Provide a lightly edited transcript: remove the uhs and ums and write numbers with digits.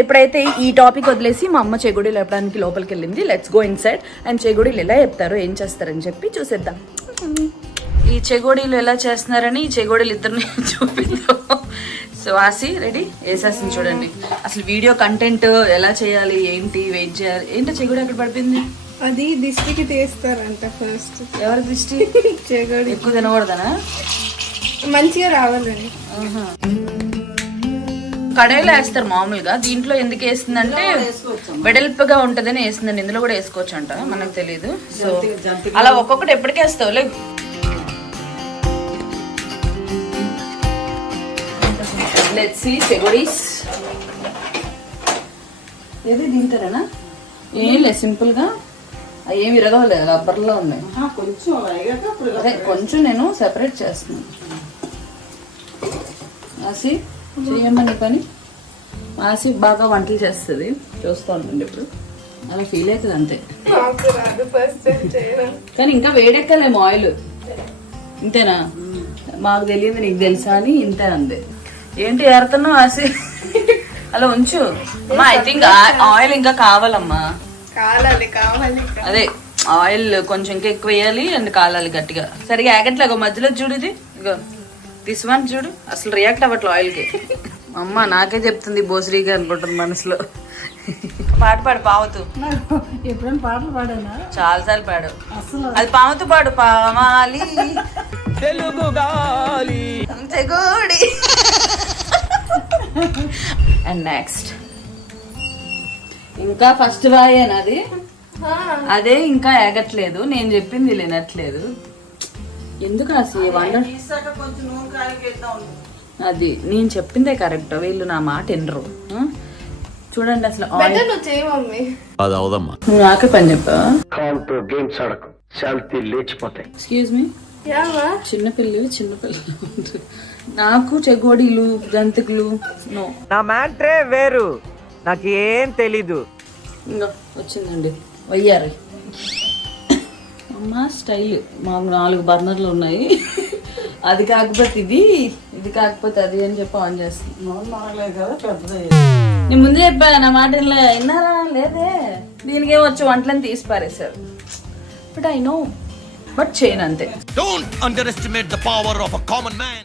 ఇప్పుడైతే ఈ టాపిక్ వదిలేసి మా అమ్మ చెగుడీలు లేపడానికి లోపలికి వెళ్ళింది. Let's go inside and చెగుడీలు ఎలా చెప్తారో ఏం చేస్తారని చెప్పి చూసేద్దాం. ఈ చెగోడీలు ఎలా చేస్తున్నారని ఈ చెగోడీలు ఇద్దరిని చూపిద్దాం. సో ఆసి రెడీ వేసేస్తుంది చూడండి. అసలు వీడియో కంటెంట్ ఎలా చేయాలి, ఏంటి వెయిట్ చేయాలి. ఏంటో చెగోడి అక్కడ పడిపోయింది. అది దిష్టికి తీస్తారంట ఫస్ట్. ఎవరి దృష్టి? చెగోడి ఎక్కువ తినకూడదనా? మంచిగా రావాలని. కడాయిలో వేస్తారు మామూలుగా. దీంట్లో ఎందుకు వేస్తుందంటే వెడల్పుగా ఉంటదని వేస్తుందండి. ఇందులో కూడా వేసుకోవచ్చు అంట, మనకు తెలీదు. సో అలా ఒక్కొక్కటి ఎప్పటికీ వేస్తావు లే. Let's see chegodis. ఏది దీంతోనేనా? ఏం లేదు, సింపుల్ గా ఏమి విరగలేదు, రబ్బర్లో ఉన్నాయి. అదే కొంచెం నేను సెపరేట్ చేస్తున్నాను. ఆసి చేయమని పని. ఆసి బాగా వంటలు చేస్తుంది, చూస్తూ ఉంటుంది. ఇప్పుడు అలా ఫీల్ అవుతుంది అంతే. కానీ ఇంకా వేడెక్కలేము ఆయిల్. ఇంతేనా? మాకు తెలియదు నీకు తెలుసా అని ఇంతే అంతే. ఏంటి ఏరుతున్నావు ఆసి? అలా ఉంచు అమ్మా. ఐ థింక్ ఆయిల్ ఇంకా కావాలమ్మా. అదే ఆయిల్ కొంచెం ఇంకా ఎక్కువ వేయాలి అండ్ కాలాలి గట్టిగా. సరిగా ఆగట్లేగో మధ్యలో చూడు. ఇది ఇగో తీసుమని చూడు, అసలు రియాక్ట్ అవ్వట్లే ఆయిల్కి. అమ్మ నాకే చెప్తుంది బోసరీగా అనుకుంటుంది మనసులో. పాట పాడు పావుతూ. ఎప్పుడైనా పాటలు పాడానా? చాలా సార్లు పాడు. అది పాముతూ పాడు. పామాలి తెలుగు గాలి చెగోడి. అండ్ నెక్స్ట్ ఇంకా ఫస్ట్ వాయేనది. అదే ఇంకా ఎగట్లేదు. నేను చెప్పింది లేనట్లేదు. ఎందుకు అసలు వండర్? అది నేను చెప్పిందే కరెక్ట్. వీళ్ళు నా మాట వినరు. చూడండి అసలు నువ్వు నాకే పని చెప్పా. ఎక్స్క్యూజ్ మీ, చిన్నపిల్లలు నాకు చెగోడీలు జంతికలు నో. నా మ్యాట్రే వేరు, నాకు ఏం తెలీదు. ఇంకా వచ్చిందండి వయ్యారు. అమ్మ స్టైల్ మాకు 4 బర్నర్లు ఉన్నాయి. అది కాకపోతే ఇది, ఇది కాకపోతే అది అని చెప్పి ఆన్ చేస్తుంది. నేను ముందే చెప్పా నా మాట విన్నారా లేదే. దీనికేం వచ్చి వంటలని తీసి పారేశారు. బట్ ఐ నో, బట్ చేయను అంతే. Don't underestimate the power of a common man.